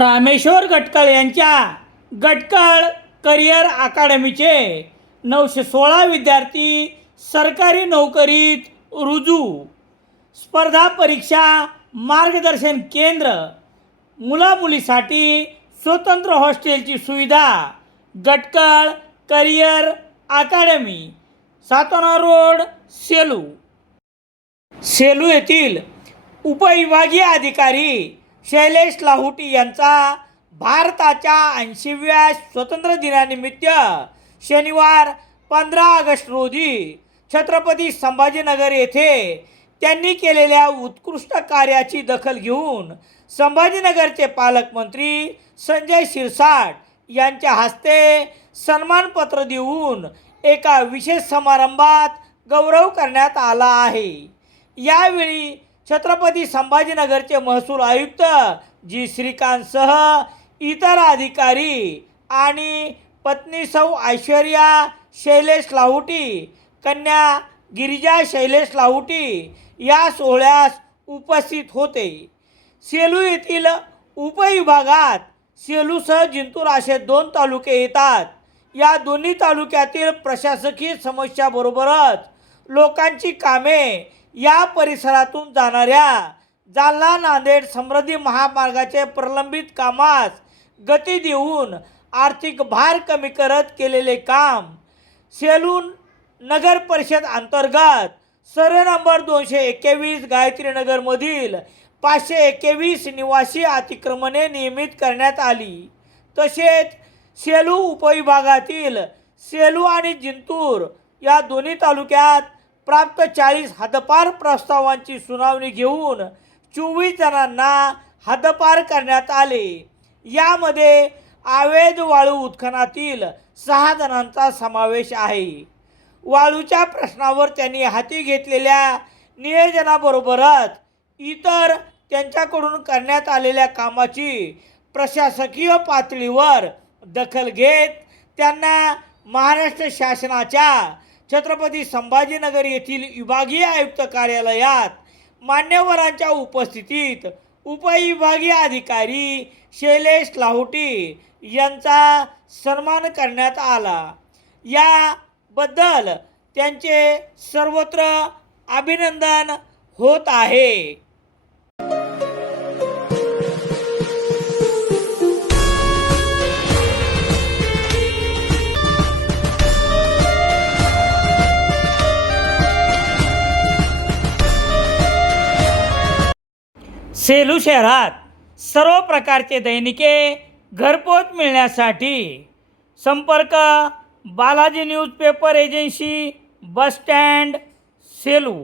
रामेश्वर गटकळ यांच्या गटकळ करिअर अकादमीचे 916 विद्यार्थी सरकारी नोकरीत रुजू. स्पर्धा परीक्षा मार्गदर्शन केंद्र, मुलामुलीसाठी स्वतंत्र हॉस्टेलची सुविधा. गटकळ करिअर अकादमी, सातोना रोड, सेलू. सेलू येथील उपविभागीय अधिकारी शैलेश लाहुटी यांचा भारताच्या 80व्या स्वातंत्र्य दिनानिमित्त शनिवार 15 ऑगस्ट रोजी छत्रपती संभाजीनगर येथे त्यांनी केलेल्या उत्कृष्ट कार्याची दखल घेऊन संभाजीनगरचे पालकमंत्री संजय शिरसाट यांच्या हस्ते सन्मानपत्र देऊन एका विशेष समारंभात गौरव करण्यात आला आहे. यावेळी छत्रपती संभाजीनगरचे महसूल आयुक्त जी श्रीकांतसह इतर अधिकारी आणि पत्नी सौ ऐश्वर्या शैलेश लाहुटी, कन्या गिरिजा शैलेश लाहुटी या सोहळ्यास उपस्थित होते. सेलू येथील उपविभागात सेलूसह जिंतूर असे 2 तालुके येतात. या दोन्ही तालुक्यातील प्रशासकीय समस्याबरोबरच लोकांची कामे या परिसरातून जाणाऱ्या जालना नांदेड समृद्धी महामार्गाचे प्रलंबित कामास गती देऊन आर्थिक भार कमी करत केलेले काम. सेलू नगर परिषद अंतर्गत सर्वे नंबर 221 गायत्रीनगरमधील 521 निवासी अतिक्रमणे नियमित करण्यात आली. तसेच सेलू उपविभागातील सेलू आणि जिंतूर या दोन्ही तालुक्यात प्राप्त 40 हद्दपार प्रस्तावांची सुनावणी घेऊन 24 जणांना हद्दपार करण्यात आले. यामध्ये अवैध वाळू उत्खननातील 6 जणांचा समावेश आहे. वाळूच्या प्रश्नावर त्यांनी हाती घेतलेल्या नियोजनाबरोबरच इतर त्यांच्याकडून करण्यात आलेल्या कामाची प्रशासकीय पातळीवर दखल घेत त्यांना महाराष्ट्र शासनाच्या छत्रपती संभाजीनगर येथील विभागीय आयुक्त कार्यालयात मान्यवरांच्या उपस्थितीत उपविभागीय अधिकारी शैलेश लाहुटी यांचा सन्मान करण्यात आला. याबद्दल त्यांचे सर्वत्र अभिनंदन होत आहे. सेलू शहरात सर्व प्रकारचे दैनिके घरपोच मिळण्यासाठी संपर्क Balaji newspaper agency, bus stand, Selu.